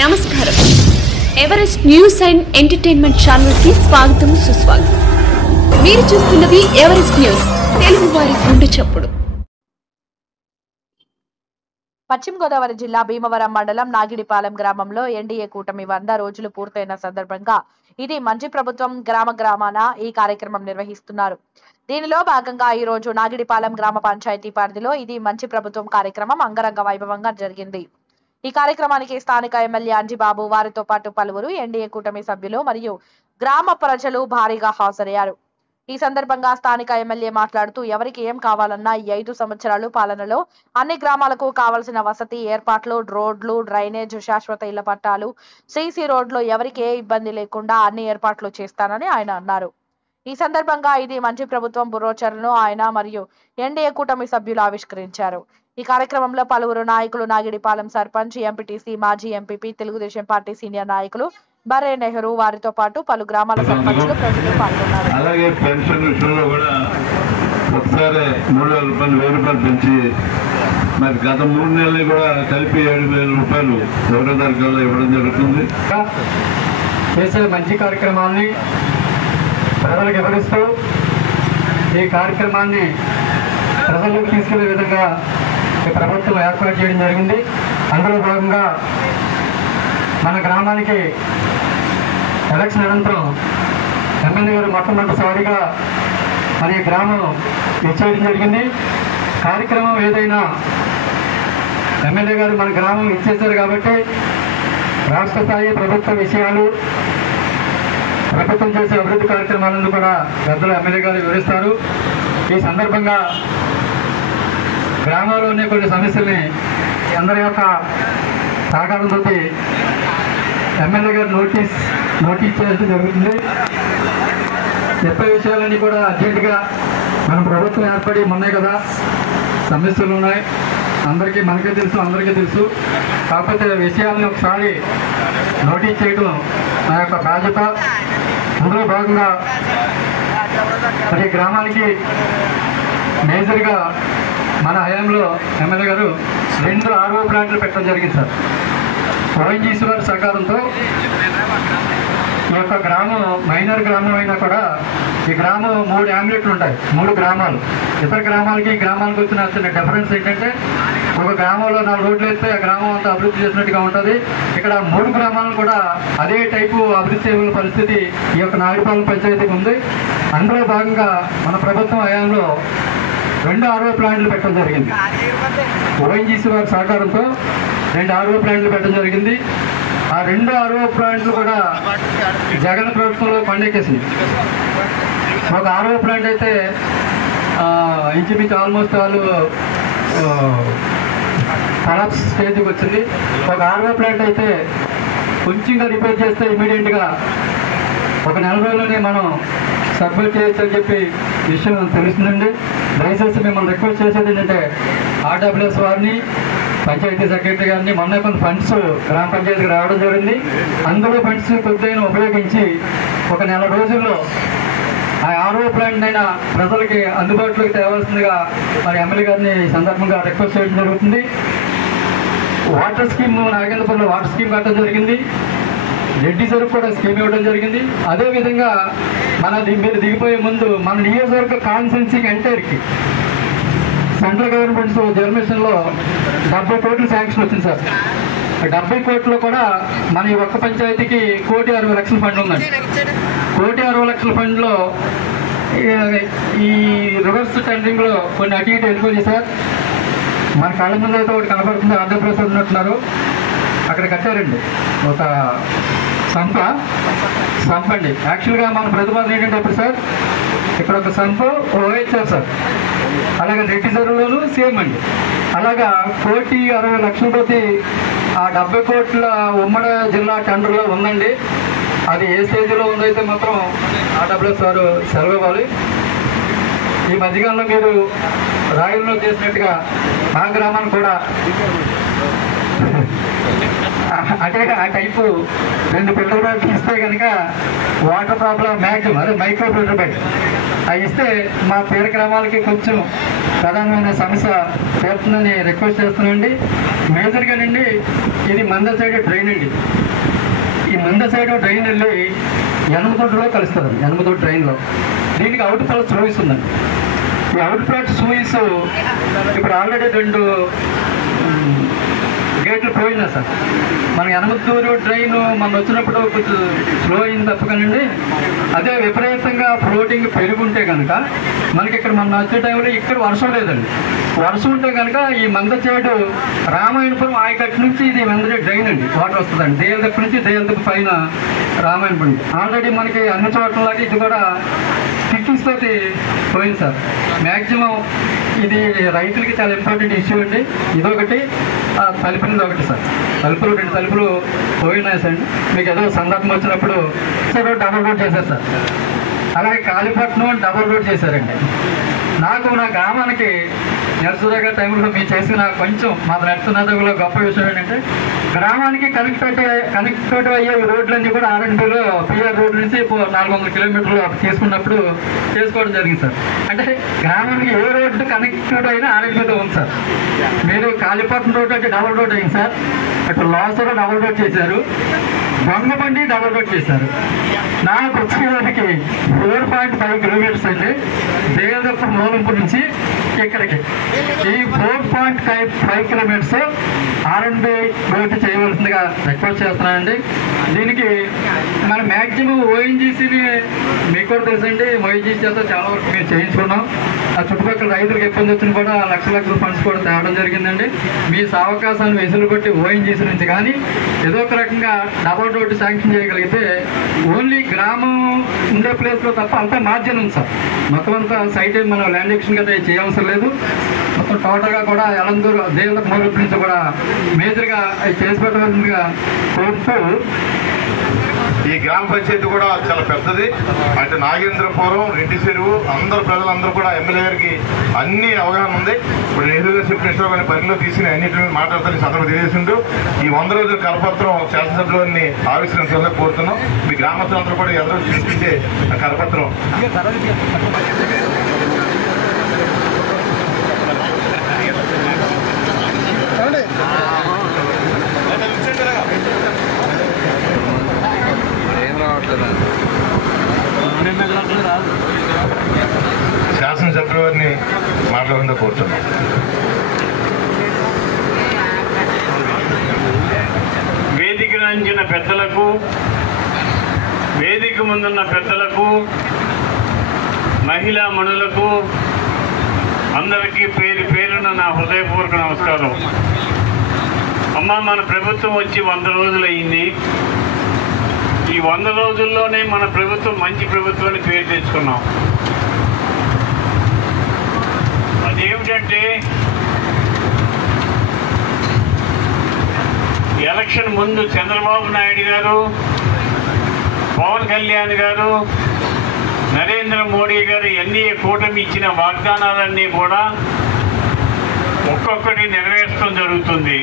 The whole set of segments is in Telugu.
నమస్కారం. Everest news and entertainment channel కి స్వాగతం సుస్వాగతం. మీరు చూస్తున్నది ఎవరెస్ట్ న్యూస్, తెలుగు వారి గుండె చప్పుడు. పశ్చిమ గోదావరి జిల్లా భీమవరం మండలం నాగిడిపాలెం గ్రామంలో ఎన్డీఏ కూటమి 100 రోజులు పూర్తయిన సందర్భంగా ఇది మంచి ప్రభుత్వం గ్రామాన ఈ కార్యక్రమం నిర్వహిస్తున్నారు. దీనిలో భాగంగా ఈ రోజు నాగిడిపాలెం గ్రామ పంచాయతీ పరిధిలో ఇది మంచి ప్రభుత్వం కార్యక్రమం అంగరంగ వైభవంగా జరిగింది. ఈ కార్యక్రమానికి స్థానిక ఎమ్మెల్యే అంజిబాబు వారితో పాటు పలువురు ఎన్డీఏ కూటమి సభ్యులు మరియు గ్రామ ప్రజలు భారీగా హాజరయ్యారు. ఈ సందర్భంగా స్థానిక ఎమ్మెల్యే మాట్లాడుతూ ఎవరికి ఏం కావాలన్నా ఈ 5 సంవత్సరాలు పాలనలో అన్ని గ్రామాలకు కావాల్సిన వసతి ఏర్పాట్లు, రోడ్లు, డ్రైనేజ్, శాశ్వత ఇళ్ల పట్టాలు, సీసీ రోడ్లు ఎవరికి ఏ ఇబ్బంది లేకుండా అన్ని ఏర్పాట్లు చేస్తానని ఆయన అన్నారు. ఈ సందర్భంగా ఇది మంచి ప్రభుత్వం బ్రోచర్ను ఆయన మరియు ఎన్డీఏ కూటమి సభ్యులు ఆవిష్కరించారు. ఈ కార్యక్రమంలో పలువురు నాయకులు, నాగిడిపాలెం సర్పంచ్, ఎంపీటీసీ, మాజీ ఎంపీపీ, తెలుగుదేశం పార్టీ సీనియర్ నాయకులు బరే నెహ్రూ వారితో పాటు పలు గ్రామాల సర్పంచులు ప్రజలు పాల్గొన్నారు. అలాగే పెన్షన్ విషయంలో కూడా ఒకసారి 3,000 రూపాయలు 1,000 రూపాయలు పెంచి మరి గత 3 నెలలు కూడా కలిపి 7,000 రూపాయలు ఎవరో తారీఖుల్లో ఇవ్వడం జరుగుతుంది. చేసే మంచి కార్యక్రమాన్ని ప్రజలకు వివరిస్తూ ఈ కార్యక్రమాన్ని ప్రజలకు తీసుకెళ్లే విధంగా ఈ ప్రభుత్వం ఏర్పాటు చేయడం జరిగింది. అందులో భాగంగా మన గ్రామానికి ఎలక్షన్ అనంతరం ఎమ్మెల్యే గారు మొట్టమొదటిసారిగా మన ఈ గ్రామం ఇచ్చేయడం జరిగింది. కార్యక్రమం ఏదైనా ఎమ్మెల్యే గారు మన గ్రామం ఇచ్చేశారు కాబట్టి రాష్ట్ర స్థాయి ప్రభుత్వ విషయాలు, ప్రభుత్వం చేసే అభివృద్ధి కార్యక్రమాలను కూడా పెద్దలు ఎమ్మెల్యే గారు వివరిస్తారు. ఈ సందర్భంగా గ్రామంలో ఉండే కొన్ని సమస్యల్ని అందరి యొక్క సహకారంతో ఎమ్మెల్యే గారు నోటీస్ చేయడం జరుగుతుంది. చెప్పే విషయాలన్నీ కూడా అర్జెంటుగా మన ప్రభుత్వం ఏర్పడి ఉన్నాయి కదా, సమస్యలు ఉన్నాయి, మనకే తెలుసు, అందరికీ తెలుసు. కాకపోతే విషయాలను ఒకసారి నోటీస్ చేయడం నా యొక్క బాధ్యత. అందులో భాగంగా ప్రతి గ్రామానికి మేజర్గా మన హయాంలో ఎమ్మెల్యే గారు 2 RO ప్లాంట్లు పెట్టడం జరిగింది సార్. ఓఎన్జీసీ వారి సహకారంతో ఈ యొక్క గ్రామం మైనర్ గ్రామం అయినా కూడా ఈ గ్రామం 3 యామ్లెట్లు ఉంటాయి, 3 గ్రామాలు. ఇతర గ్రామాలకి ఈ గ్రామానికి వచ్చిన డిఫరెన్స్ ఏంటంటే ఒక గ్రామంలో 4 రోడ్లు వేస్తే ఆ గ్రామం అంతా అభివృద్ధి చేసినట్టుగా ఉంటుంది. ఇక్కడ 3 గ్రామాలను కూడా అదే టైపు అభివృద్ధి చేయగల పరిస్థితి ఈ యొక్క నాగిడిపాలెం పంచాయతీకి ఉంది. అందులో భాగంగా మన ప్రభుత్వం హయాంలో 2 RO ప్లాంట్లు పెట్టడం జరిగింది. ఓఎన్జీసీ వారి సహకారంతో 2 RO ప్లాంట్లు పెట్టడం జరిగింది. ఆ 2 RO ప్లాంట్లు కూడా జగన్ ప్రభుత్వంలో పండెక్కేసింది. ఒక RO ప్లాంట్ అయితే ఇంచుమించు ఆల్మోస్ట్ వాళ్ళు కొలాప్స్ స్టేజ్కి వచ్చింది. ఒక RO ప్లాంట్ అయితే కొంచెంగా రిపేర్ చేస్తే ఇమీడియట్గా ఒక 4 రోజుల్లోనే మనం సబ్మిట్ చేయొచ్చు అని చెప్పి విషయం తెలుస్తుందండి. దయచేసి మిమ్మల్ని రిక్వెస్ట్ చేసేది ఏంటంటే RWS వారిని, పంచాయతీ సెక్రటరీ గారిని మొన్న కొన్ని ఫండ్స్ గ్రామ పంచాయతీకి రావడం జరిగింది. అందులో ఫండ్స్ కొద్దిగా ఉపయోగించి ఒక 4 రోజుల్లో ఆ RO ప్లాంట్ అయినా ప్రజలకి అందుబాటులోకి తేవాల్సిందిగా మరి ఎమ్మెల్యే గారిని ఈ సందర్భంగా రిక్వెస్ట్ చేయడం జరుగుతుంది. వాటర్ స్కీమ్ నాగేంద్రపురంలో వాటర్ స్కీమ్ కట్టడం జరిగింది. రెడ్డి సరుకు కూడా స్కీమ్ ఇవ్వడం జరిగింది. అదేవిధంగా మీరు దిగిపోయే ముందు మన నియోజకవర్గ కాన్స్టిట్యున్సీకి ఎంటైర్కి సెంట్రల్ గవర్నమెంట్ జర్మేషన్లో 70 కోట్లు శాంక్షన్ వచ్చింది సార్. 70 కోట్లు కూడా మన ఈ ఒక్క పంచాయతీకి 1,60,00,000 ఫండ్ ఉందండి. 1,60,00,000 ఫండ్లో ఈ రివర్స్ టెండరింగ్లో కొన్ని అటు ఇటు వెళ్ళిపోయింది సార్. మన కళ్ళ ముందు అయితే ఒకటి కనపడుతుంది, ఆంధ్రప్రదేశ్ ఉన్నట్టున్నారు, అక్కడ కట్టారండి ఒక సంప అండి. యాక్చువల్గా మన ప్రతిపాదన ఏంటంటే ఇప్పుడు సార్ ఇక్కడ ఒక సంప ఓహెచ్ఆర్ సార్, అలాగే రెడ్డి చెరువులోనూ సేమ్ అండి. అలాగా 1,60,00,000 ఆ 70 కోట్ల ఉమ్మడి జిల్లా టెండర్లో ఉందండి. అది ఏ స్టేజ్లో ఉందైతే మాత్రం RWS వారు సెలవు ఇవ్వాలి. ఈ మధ్యకాలంలో మీరు రాయల్లో చేసినట్టుగా మా గ్రామాన్ని కూడా అంటే ఆ టైపు 2 ఫిల్టర్ బెడ్స్ ఇస్తే కనుక వాటర్ ప్రాబ్లం మ్యాక్సిమం అదే మైక్రో ఫిల్టర్ బెడ్ అవి ఇస్తే మా పేరు గ్రామాలకి కొంచెం ప్రధానమైన సమస్య చేస్తుందని రిక్వెస్ట్ చేస్తున్నానండి. మేజర్గానండి ఇది మంద సైడ్ డ్రైన్ అండి. ఈ మంద సైడ్ డ్రైన్ వెళ్ళి యనమతోటలో కలుస్తుంది. యనమతోట డ్రైన్లో దీనికి అవుట్ ఫ్లడ్ సర్వీస్ ఉందండి. ఈ అవుట్ ఫ్లడ్ సర్వీస్ ఇప్పుడు ఆల్రెడీ 2 గేట్లు పోయినా సార్. మన యనమతూరు డ్రైన్ మనం వచ్చినప్పుడు కొంచెం స్లో అయింది తప్పకనండి. అదే విపరీతంగా ఫ్లోటింగ్ పెరుగుంటే కనుక మనకి ఇక్కడ మన వచ్చే టైంలో ఇక్కడ వర్షం లేదండి. వర్షం ఉంటే కనుక ఈ మందచేడు రామాయణపురం ఆయకట్టు నుంచి ఇది మందచేడు డ్రైన్ అండి వాటర్ వస్తుందండి. దేయలదప్పు నుంచి దేయలదప్పు పైన రామాయణపురం ఆల్రెడీ మనకి అన్ని చోట్లలాగా ఇది కూడా కిక్కిస్ తోటి పోయింది సార్. మ్యాక్సిమం ఇది రైతులకి చాలా ఇంపార్టెంట్ ఇష్యూ అండి. ఇదొకటి తలుపులు ఒకటి సార్. తలుపులు 2 తలుపులు పోయినాయి సార్. మీకు ఏదో సందర్భం వచ్చినప్పుడు సార్ డబుల్ రోడ్ చేశారు సార్. అలాగే కాళీపట్నం డబుల్ రోడ్ చేశారండి. నాకు నా గ్రామానికి నర్సుదగ్గర టైంలో మీరు చేసిన కొంచెం మా నర్సునగర్లో గొప్ప విషయం ఏంటంటే గ్రామానికి కనెక్ట్ అయ్యే రోడ్లన్నీ కూడా ఆర్ఎండ్బిలో పిఆర్ రోడ్ నుంచి 400 కిలోమీటర్లు తీసుకున్నప్పుడు చేసుకోవడం జరిగింది సార్. అంటే గ్రామానికి ఏ రోడ్డు కనెక్టెడ్ అయినా ఆర్ఎండ్బిలో ఉంది సార్. మీరు కాళీపట్నం రోడ్ అంటే డబుల్ రోడ్ అయింది సార్. అటు లాసలో డబుల్ రోడ్ చేశారు, దొంగబండి డబుల్ రోడ్ చేశారు. నాకు వచ్చేదానికి 4.5 కిలోమీటర్స్ అండి దేవదప్ప మూలంపూర్ నుంచి ఇక్కడికి. ఈ 4.5 కిలోమీటర్స్ ఆర్ఎండ్బి రోడ్డు చేయవలసిందిగా రిక్వెస్ట్ చేస్తున్నానండి. దీనికి మన మ్యాక్సిమం ఓఎన్జీసీని మీకు కూడా తెలుసండి. ఓఎన్జీసీ చేత చాలా వరకు మేము చేయించుకున్నాం. ఆ చుట్టుపక్కల రైతులకు ఇబ్బంది వచ్చిన కూడా లక్షల ఫండ్స్ కూడా తేవడం జరిగిందండి. మీ అవకాశాన్ని వెసులు కొట్టి ఓఎన్జీసీ నుంచి కానీ ఏదో ఒక రకంగా డబుల్ రోడ్డు శాంక్షన్ చేయగలిగితే ఓన్లీ గ్రామం ఉండే ప్లేస్లో తప్ప అంతా మార్జిన్ ఉంది సార్. మొత్తం అంతా సైట్ మనం ల్యాండ్ ఎక్షన్ కదా చేయవలసిన లేదు. మొత్తం టోటల్గా కూడా ఎలందూరు దేవుల మూలపు నుంచి కూడా మేజర్గా అవి చేసి పెట్టవలసిందిగా కోరుతూ ఈ గ్రామ పంచాయతీ కూడా చాలా పెద్దది. అంటే నాగేంద్రపురం, రెడ్డి చెరువు అందరు ప్రజలందరూ కూడా ఎమ్మెల్యే గారికి అన్ని అవగాహన ఉంది. ఇప్పుడు నెహ్రూ గారు చెప్పినట్టు కానీ పరిలో తీసుకుని అన్నింటి మీద మాట్లాడతారని సందర్భం తెలియజేస్తుంటూ ఈ 100 రోజుల కరపత్రం శాసనసభ్యులని ఆవిష్కరించాలని కోరుతున్నాం. మీ గ్రామస్తులందరూ కూడా ఎవరో చూపించే కరపత్రం శాసనసభ్యుల వారిని మాట్లాడకుండా కోరుతున్నాం. వేదిక నుంచిన పెద్దలకు, వేదిక ముందున్న పెద్దలకు, మహిళా మణులకు అందరికీ పేరు పేరున నా హృదయపూర్వక నమస్కారం. అమ్మ, మన ప్రభుత్వం వచ్చి 100 రోజులు అయింది. ఈ 100 రోజుల్లోనే మన ప్రభుత్వం మంచి ప్రభుత్వాన్ని పేరు తెచ్చుకున్నాం. అదేమిటంటే ఎలక్షన్ ముందు చంద్రబాబు నాయుడు గారు, పవన్ కళ్యాణ్ గారు, నరేంద్ర మోడీ గారు ఎన్డీఏ కూటమి ఇచ్చిన వాగ్దానాలన్నీ కూడా ఒక్కొక్కటి నెరవేర్చడం జరుగుతుంది.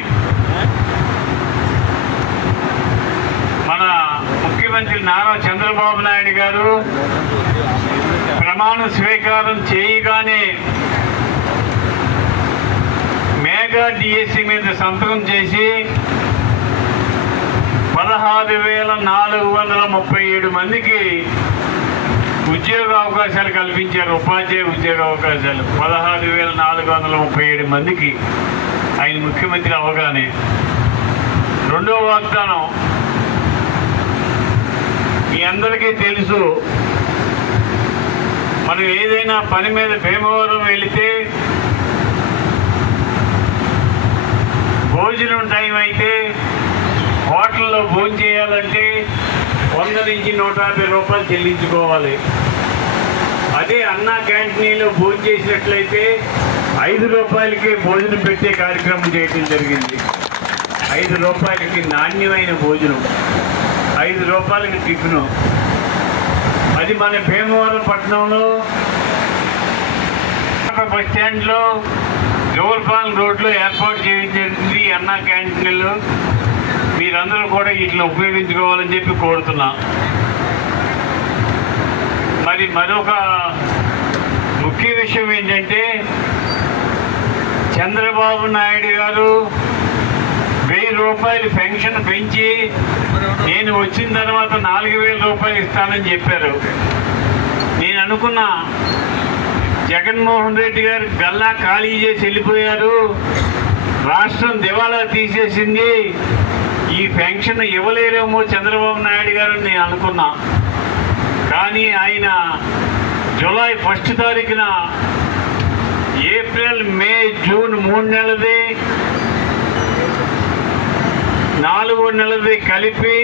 మన ముఖ్యమంత్రి నారా చంద్రబాబు నాయుడు గారు ప్రమాణ స్వీకారం చేయగానే మెగా డిఎస్సి మీద సంతకం చేసి 16,437 మందికి ఉద్యోగ అవకాశాలు కల్పించారు. ఉపాధ్యాయ ఉద్యోగ అవకాశాలు 16,437 మందికి ఆయన ముఖ్యమంత్రి అవగానే. రెండో వాగ్దానం మీ అందరికీ తెలుసు. మనం ఏదైనా పని మీద భీమవరం వెళితే భోజనం టైం అయితే హోటల్లో భోజనం చేయాలంటే 100 నుంచి 150 రూపాయలు చెల్లించుకోవాలి. అదే అన్నా క్యాంటీన్లో భోజనం చేసినట్లయితే 5 రూపాయలకి భోజనం పెట్టే కార్యక్రమం చేయడం జరిగింది. 5 రూపాయలకి నాణ్యమైన భోజనం, 5 రూపాయలకి టిఫిను. అది మన భీమవరం పట్టణంలో బస్ స్టాండ్లో జోల్పాలెం రోడ్లో ఏర్పాటు చేయడం జరిగింది. అన్నా క్యాంటీన్లో మీరందరూ కూడా వీటిని ఉపయోగించుకోవాలని చెప్పి కోరుతున్నా. మరి మరొక ముఖ్య విషయం ఏంటంటే, చంద్రబాబు నాయుడు గారు 1000 రూపాయలు పెన్షన్ పెంచి నేను వచ్చిన తర్వాత 4000 రూపాయలు ఇస్తానని చెప్పారు. నేను అనుకున్నా జగన్మోహన్ రెడ్డి గారు గల్లా ఖాళీ చేసి వెళ్ళిపోయారు, రాష్ట్రం దివాళా తీసేసింది, ఈ పెన్షన్ ఇవ్వలేరేమో చంద్రబాబు నాయుడు గారు నేను అనుకున్నా. కానీ ఆయన జూలై 1 తారీఖున ఏప్రిల్, మే, జూన్ 3 నెలది 4 నెలది కలిపి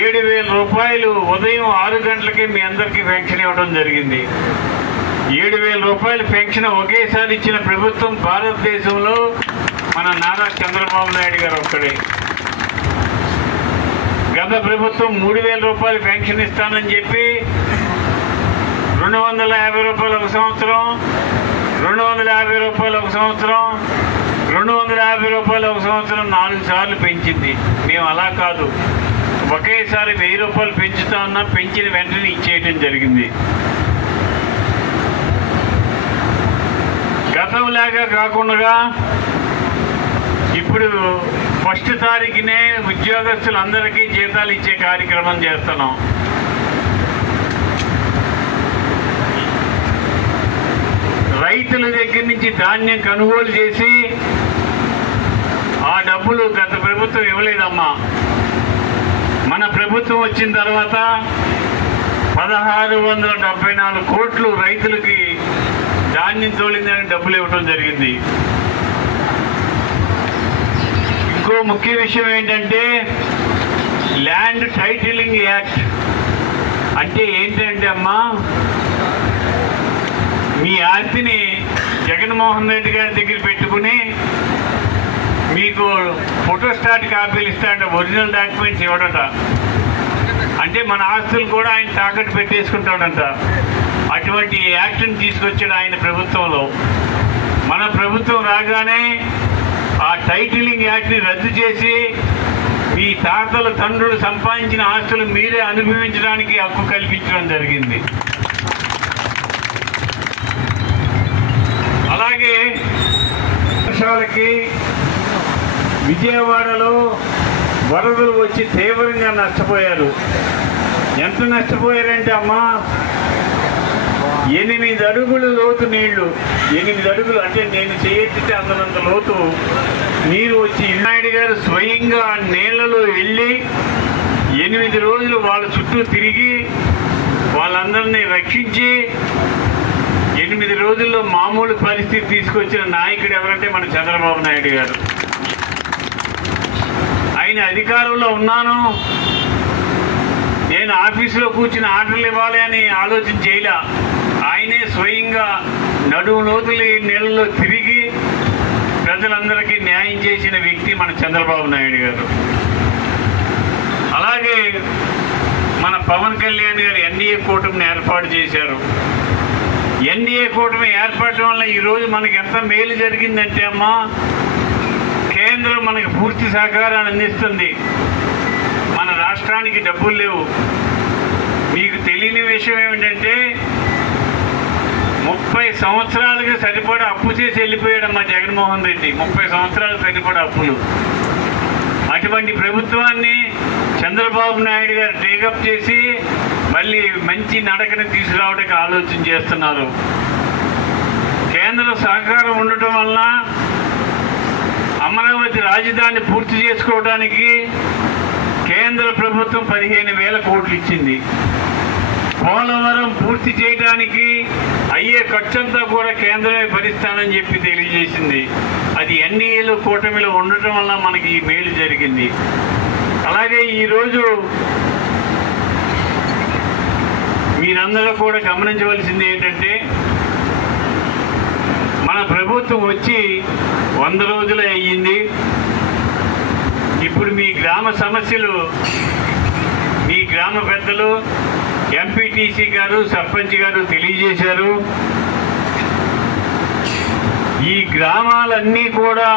7000 రూపాయలు ఉదయం 6 గంటలకి మీ అందరికీ పెన్షన్ ఇవ్వడం జరిగింది. 7000 రూపాయల పెన్షన్ ఒకేసారి ఇచ్చిన ప్రభుత్వం భారతదేశంలో మన నారా చంద్రబాబు నాయుడు గారు ఒక్కడే. గత ప్రభుత్వం 3000 రూపాయలు పెన్షన్ ఇస్తానని చెప్పి 250 రూపాయలు ఒక సంవత్సరం, 250 రూపాయలు ఒక సంవత్సరం, 250 రూపాయలు ఒక సంవత్సరం 4 సార్లు పెంచింది. మేము అలా కాదు, ఒకేసారి 1000 రూపాయలు పెంచుతామన్నా పెంచిన వెంటనే ఇచ్చేయడం జరిగింది. గతంలాగా కాకుండా ఇప్పుడు 1 తారీఖునే ఉద్యోగస్తులందరికీ జీతాలు ఇచ్చే కార్యక్రమం చేస్తున్నాం. రైతుల దగ్గర నుంచి ధాన్యం కొనుగోలు చేసి ఆ డబ్బులు గత ప్రభుత్వం ఇవ్వలేదమ్మా. మన ప్రభుత్వం వచ్చిన తర్వాత 1674 కోట్లు రైతులకి ధాన్యం తోలిందని డబ్బులు ఇవ్వడం జరిగింది. ఇంకో ముఖ్య విషయం ఏంటంటే, ల్యాండ్ టైటిలింగ్ యాక్ట్ అంటే ఏంటంటే అమ్మా, మీ ఆస్తిని జగన్మోహన్ రెడ్డి గారి దగ్గర పెట్టుకుని మీకు ఫోటోస్టాట్ కాపీలు ఇస్తాడంట, ఒరిజినల్ డాక్యుమెంట్స్ ఇవ్వడట. అంటే మన ఆస్తులు కూడా ఆయన తాకట్టు పెట్టేసుకుంటాడంట. అటువంటి యాక్ట్ని తీసుకొచ్చాడు ఆయన ప్రభుత్వంలో. మన ప్రభుత్వం రాగానే ఆ టైటిలింగ్ యాక్ట్ని రద్దు చేసి మీ తాతల తండ్రులు సంపాదించిన ఆస్తులు మీరే అనుభవించడానికి హక్కు కల్పించడం జరిగింది. అలాగే వర్షాలకి విజయవాడలో వరదలు వచ్చి తీవ్రంగా నష్టపోయారు. ఎంత నష్టపోయారంటే అమ్మా, 8 అడుగులు లోతు నీళ్లు, 8 అడుగులు అంటే నేను చేయెత్తితే అంతనంత లోతు నీరు వచ్చి నాయుడు గారు స్వయంగా నీళ్లలో వెళ్ళి 8 రోజులు వాళ్ళ చుట్టూ తిరిగి వాళ్ళందరినీ రక్షించి 8 రోజుల్లో మామూలు పరిస్థితి తీసుకొచ్చిన నాయకుడు ఎవరంటే మన చంద్రబాబు నాయుడు గారు. ఆయన అధికారంలో ఉన్నాను, నేను ఆఫీసులో కూర్చుని ఆర్డర్లు ఇవ్వాలి అని ఆలోచన చేయలే. ఆయనే స్వయంగా నడుము లోతులు నీళ్ళలో తిరిగి ప్రజలందరికీ న్యాయం చేసిన వ్యక్తి మన చంద్రబాబు నాయుడు గారు. అలాగే మన పవన్ కళ్యాణ్ గారు ఎన్డీఏ కూటమిని ఏర్పాటు చేశారు. ఎన్డీఏ కూటమి ఏర్పడటం వల్ల ఈరోజు మనకి ఎంత మేలు జరిగిందంటే అమ్మా, కేంద్రం మనకి పూర్తి సహకారాన్ని అందిస్తుంది. మన రాష్ట్రానికి డబ్బులు లేవు. మీకు తెలియని విషయం ఏమిటంటే, 30 సంవత్సరాలుగా సరిపడా అప్పు చేసి వెళ్ళిపోయాడమ్మా జగన్మోహన్ రెడ్డి. 30 సంవత్సరాలు సరిపడా అప్పులు. అటువంటి ప్రభుత్వాన్ని చంద్రబాబు నాయుడు గారు టేకప్ చేసి మళ్ళీ మంచి నడకని తీసుకురావడానికి ఆలోచన చేస్తున్నారు. కేంద్ర సహకారం ఉండటం వలన అమరావతి రాజధాని పూర్తి చేసుకోవడానికి కేంద్ర ప్రభుత్వం 15,000 కోట్లు ఇచ్చింది. పోలవరం పూర్తి చేయడానికి అయ్యే ఖర్చంతా కూడా కేంద్రమే భరిస్తానని చెప్పి తెలియజేసింది. అది ఎన్డీఏలో కూటమిలో ఉండటం వల్ల మనకి ఈ మేలు జరిగింది. అలాగే ఈరోజు మీరందరూ కూడా గమనించవలసింది ఏంటంటే, మన ప్రభుత్వం వచ్చి 100 రోజులే అయ్యింది. ఇప్పుడు మీ గ్రామ సమస్యలు మీ గ్రామ పెద్దలు, ఎంపీటీసీ గారు, సర్పంచ్ గారు తెలియజేశారు. ఈ గ్రామాలన్నీ కూడా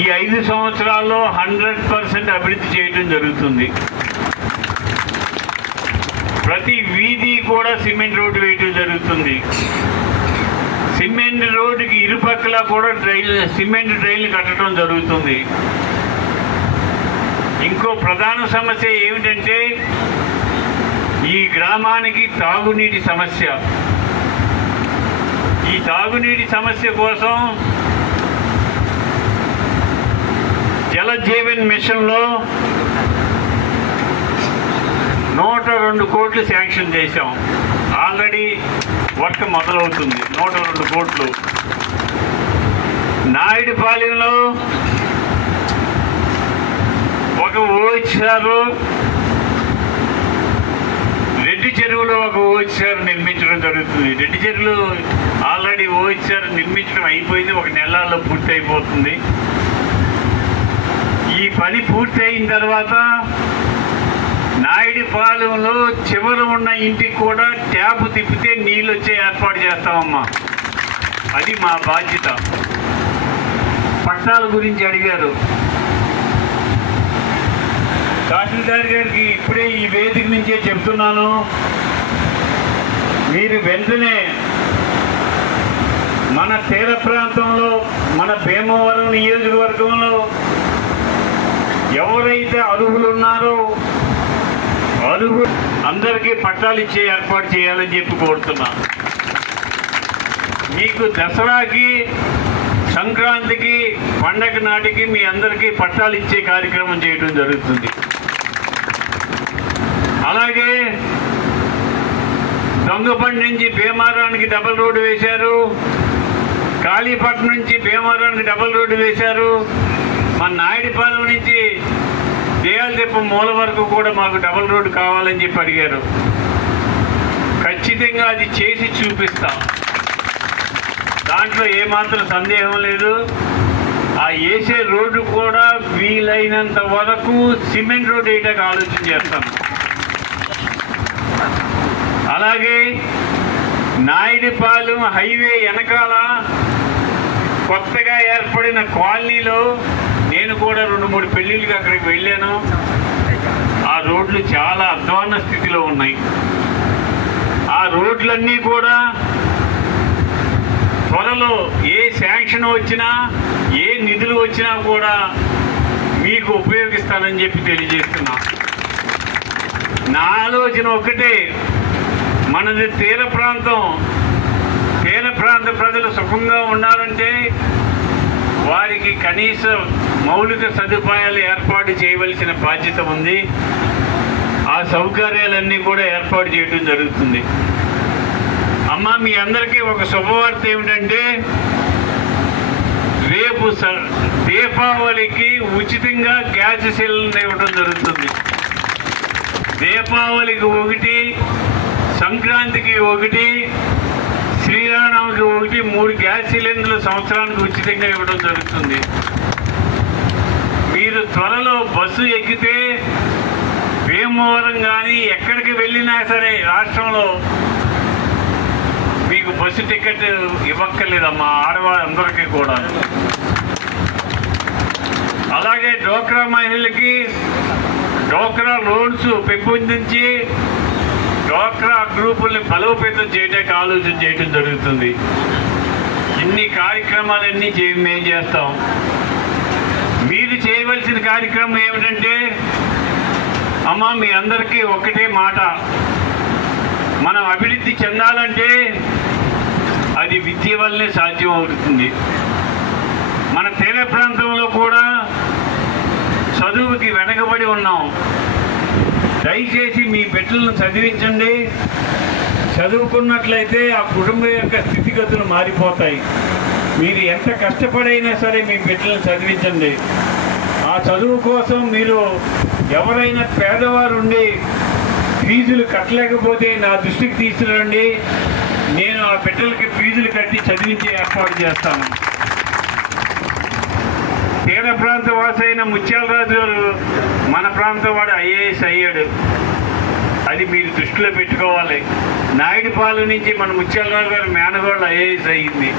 ఈ 5 సంవత్సరాల్లో 100% అభివృద్ధి చేయడం జరుగుతుంది. ప్రతి వీధి కూడా సిమెంట్ రోడ్డు వేయడం జరుగుతుంది. సిమెంట్ రోడ్డుకి ఇరుపక్కల కూడా సిమెంట్ డ్రైన్లు కట్టడం జరుగుతుంది. ఇంకో ప్రధాన సమస్య ఏమిటంటే ఈ గ్రామానికి తాగునీటి సమస్య. ఈ తాగునీటి సమస్య కోసం జలజీవన్ మిషన్లో 102 కోట్లు శాంక్షన్ చేశాం. ఆల్రెడీ వర్క్ మొదలవుతుంది. 102 కోట్లు. నాయుడుపాలెంలో ఒక ఓహెచ్ఆర్, రెడ్డి చెరువులో ఒక ఓహెచ్ఆర్ నిర్మించడం జరుగుతుంది. రెడ్డి చెరువులో ఆల్రెడీ ఓహెచ్ఆర్ నిర్మించడం అయిపోయింది. 1 నెలల్లో పూర్తి అయిపోతుంది. ఈ పని పూర్తి అయిన తర్వాత నాయుడుపాలెంలో చివర ఉన్న ఇంటికి కూడా ట్యాప్ తిప్పితే నీళ్ళు వచ్చే ఏర్పాటు చేస్తామమ్మా. అది మా బాధ్యత. పట్టాల గురించి అడిగారు. తహసీల్దార్ గారికి ఇప్పుడే ఈ వేదిక నుంచే చెప్తున్నాను, మీరు వెంటనే మన తీర ప్రాంతంలో, మన భీమవరం నియోజకవర్గంలో ఎవరైతే అర్హులు ఉన్నారో అందరికీ పట్టాలు ఇచ్చే ఏర్పాటు చేయాలని చెప్పి కోరుతున్నా. మీకు దసరాకి, సంక్రాంతికి, పండగ నాటికి మీ అందరికీ పట్టాలు ఇచ్చే కార్యక్రమం చేయడం జరుగుతుంది. అలాగే దొంగపండి నుంచి భీమవరానికి డబల్ రోడ్డు వేశారు. కాళీపట్నం నుంచి భీమవరానికి డబల్ రోడ్డు వేశారు. మన నాయుడుపాలెం నుంచి దేయాలదీప మూల వరకు కూడా మాకు డబల్ రోడ్డు కావాలని చెప్పి అడిగారు. ఖచ్చితంగా అది చేసి చూపిస్తాం. దాంట్లో ఏమాత్రం సందేహం లేదు. ఆ వేసే రోడ్డు కూడా వీలైనంత వరకు సిమెంట్ రోడ్డు వేయడానికి ఆలోచన చేస్తాం. అలాగే నాయుడుపాలెం హైవే వెనకాల కొత్తగా ఏర్పడిన కాలనీలో నేను కూడా 2-3 పెళ్లిళ్ళకి అక్కడికి వెళ్ళాను. ఆ రోడ్లు చాలా అధ్వాన్న స్థితిలో ఉన్నాయి. ఆ రోడ్లన్నీ కూడా త్వరలో ఏ శాంక్షన్ వచ్చినా, ఏ నిధులు వచ్చినా కూడా మీకు ఉపయోగిస్తానని చెప్పి తెలియజేస్తున్నా. నా ఆలోచన ఒకటే, మనది తీర ప్రాంతం ప్రజలు సుఖంగా ఉండాలంటే వారికి కనీస మౌలిక సదుపాయాలు ఏర్పాటు చేయవలసిన బాధ్యత ఉంది. ఆ సౌకర్యాలన్నీ కూడా ఏర్పాటు చేయడం జరుగుతుంది. అమ్మ, మీ అందరికీ ఒక శుభవార్త ఏమిటంటే రేపు దీపావళికి ఉచితంగా గ్యాస్ సిలిండర్ ఇవ్వడం జరుగుతుంది. దీపావళికి 1, సంక్రాంతికి 1, శ్రీరామనవమికి 1, 3 గ్యాస్ సిలిండర్లు సంవత్సరానికి ఉచితంగా ఇవ్వడం జరుగుతుంది. మీరు త్వరలో బస్సు ఎక్కితే భీమవరం కానీ ఎక్కడికి వెళ్ళినా సరే రాష్ట్రంలో మీకు బస్సు టికెట్ ఇవ్వక్కర్లేదమ్మా, ఆడవాళ్ళందరికీ కూడా. అలాగే డ్వాక్రా మహిళలకి డ్వాక్రా లోన్స్ పెంపొందించి డ్వాక్రా గ్రూపుల్ని బలోపేతం చేయడానికి ఆలోచన చేయడం జరుగుతుంది. ఇన్ని కార్యక్రమాలన్నీ మేము చేస్తాం. మీరు చేయవలసిన కార్యక్రమం ఏమిటంటే, అమ్మ మీ అందరికీ ఒకటే మాట, మనం అభివృద్ధి చెందాలంటే అది విద్య వల్లనే సాధ్యం అవుతుంది. మన తీర ప్రాంతంలో కూడా చదువుకి వెనకబడి ఉన్నాం. దయచేసి మీ బిడ్డలను చదివించండి. చదువుకున్నట్లయితే ఆ కుటుంబం యొక్క స్థితిగతులు మారిపోతాయి. మీరు ఎంత కష్టపడైనా సరే మీ బిడ్డలను చదివించండి. ఆ చదువు కోసం మీరు ఎవరైనా పేదవారు ఉండి ఫీజులు కట్టలేకపోతే నా దృష్టికి తీసుకురండి. నేను ఆ బిడ్డలకి ఫీజులు కట్టి చదివించే ఏర్పాటు చేస్తాను. తీర ప్రాంత వాసైన ముత్యాలరాజు గారు మన ప్రాంతం వాడు ఐఏఎస్ అయ్యాడు. అది మీరు దృష్టిలో పెట్టుకోవాలి. నాయుడుపాలెం నుంచి మన ముత్యాలరాజు గారు మేనగోళ్ళు ఐఏఎస్ అయ్యింది.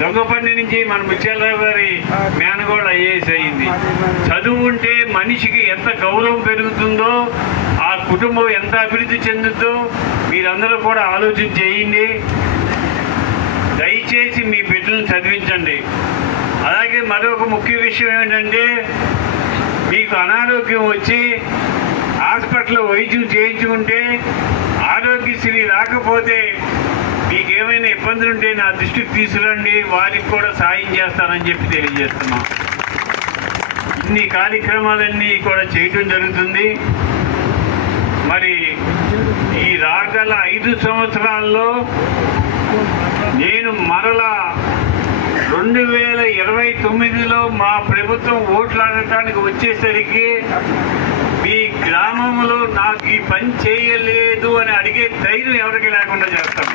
దొంగపండి నుంచి మన ముత్యాలరావు గారి మేనగోడ ఐఏఎస్ అయ్యింది. చదువు ఉంటే మనిషికి ఎంత గౌరవం పెరుగుతుందో, ఆ కుటుంబం ఎంత అభివృద్ధి చెందుతుందో మీరందరూ కూడా ఆలోచన చేయండి. దయచేసి మీ బిడ్డలను చదివించండి. అలాగే మరొక ముఖ్య విషయం ఏంటంటే, మీకు అనారోగ్యం వచ్చి హాస్పిటల్లో వైద్యం చేయించుకుంటే ఆరోగ్యశ్రీ రాకపోతే మీకేమైనా ఇబ్బందులు ఉంటే నా దృష్టికి తీసుకురండి, వారికి కూడా సాయం చేస్తానని చెప్పి తెలియజేస్తున్నాం. ఇన్ని కార్యక్రమాలన్నీ కూడా చేయడం జరుగుతుంది. మరి ఈ రాగల 5 సంవత్సరాల్లో నేను మరలా 2029లో మా ప్రభుత్వం ఓట్లు అడగటానికి వచ్చేసరికి మీ గ్రామంలో నాకు ఈ పని చేయలేదు అని అడిగే ధైర్యం ఎవరికి లేకుండా చేస్తాం.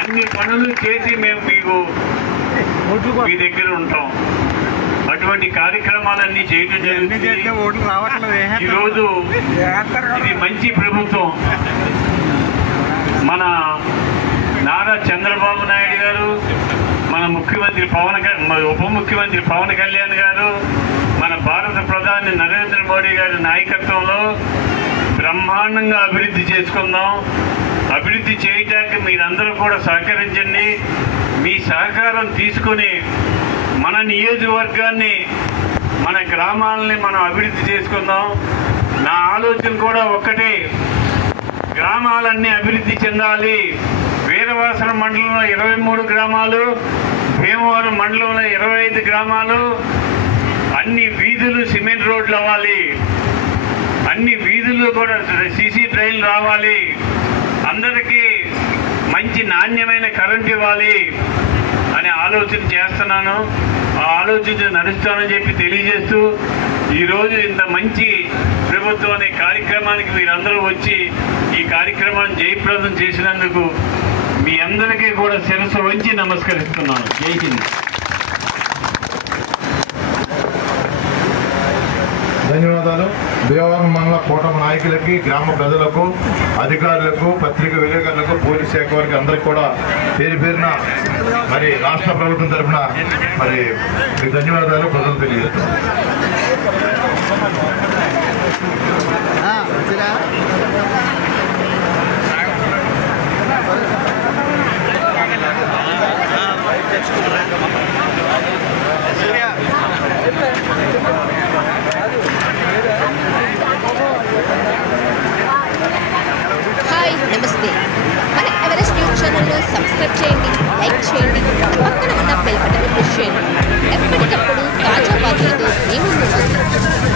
అన్ని పనులు చేసి మేము మీ దగ్గర ఉంటాం. అటువంటి కార్యక్రమాలన్నీ చేయడం జరుగుతుంది. ఈరోజు ఇది మంచి ప్రభుత్వం. మన నారా చంద్రబాబు నాయుడు గారు, మన ముఖ్యమంత్రి ఉప ముఖ్యమంత్రి పవన్ కళ్యాణ్ గారు, మన భారత ప్రధాని నరేంద్ర మోడీ గారి నాయకత్వంలో బ్రహ్మాండంగా అభివృద్ధి చేసుకుందాం. అభివృద్ధి చేయటానికి మీరందరూ కూడా సహకరించండి. మీ సహకారం తీసుకుని మన నియోజకవర్గాన్ని, మన గ్రామాలని మనం అభివృద్ధి చేసుకుందాం. నా ఆలోచన కూడా ఒక్కటే, గ్రామాలన్నీ అభివృద్ధి చెందాలి. వీరవాసన మండలంలో 23 గ్రామాలు, భీమవరం మండలంలో 25 గ్రామాలు, అన్ని వీధులు సిమెంట్ రోడ్లు అవ్వాలి, అన్ని వీధుల్లో కూడా సీసీ డ్రైన్లు రావాలి, అందరికీ మంచి నాణ్యమైన కరెంట్ ఇవ్వాలి అనే ఆలోచన చేస్తున్నాను. ఆ ఆలోచన నడుస్తానని చెప్పి తెలియజేస్తూ, ఈరోజు ఇంత మంచి ప్రభుత్వం అనే కార్యక్రమానికి మీరందరూ వచ్చి ఈ కార్యక్రమాన్ని జయప్రదం చేసినందుకు మీ అందరికీ కూడా శిరస్సు వంచి నమస్కరిస్తున్నాను. జై హింద్. ధన్యవాదాలు. భీమవరం మండల కూటమి నాయకులకి, గ్రామ ప్రజలకు, అధికారులకు, పత్రిక విలేకరులకు, పోలీస్ శాఖ వారికి అందరికి కూడా పేరు పేరున మరి రాష్ట్ర ప్రభుత్వం తరఫున మరి మీకు ధన్యవాదాలు ప్రజలు తెలియజేస్తున్నాం. హాయ్, నమస్తే. మన ఎవరెస్ట్ న్యూస్ ఛానల్ను సబ్స్క్రైబ్ చేయండి, లైక్ చేయండి, పక్కన ఉన్న బెల్ బటన్ ప్రెస్ చేయండి. ఎప్పటికప్పుడు తాజా వార్తలతో మేము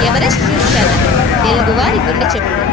ఎవరెస్ట్ న్యూస్ ఛానల్, తెలుగువారి గుండె చప్పుడు.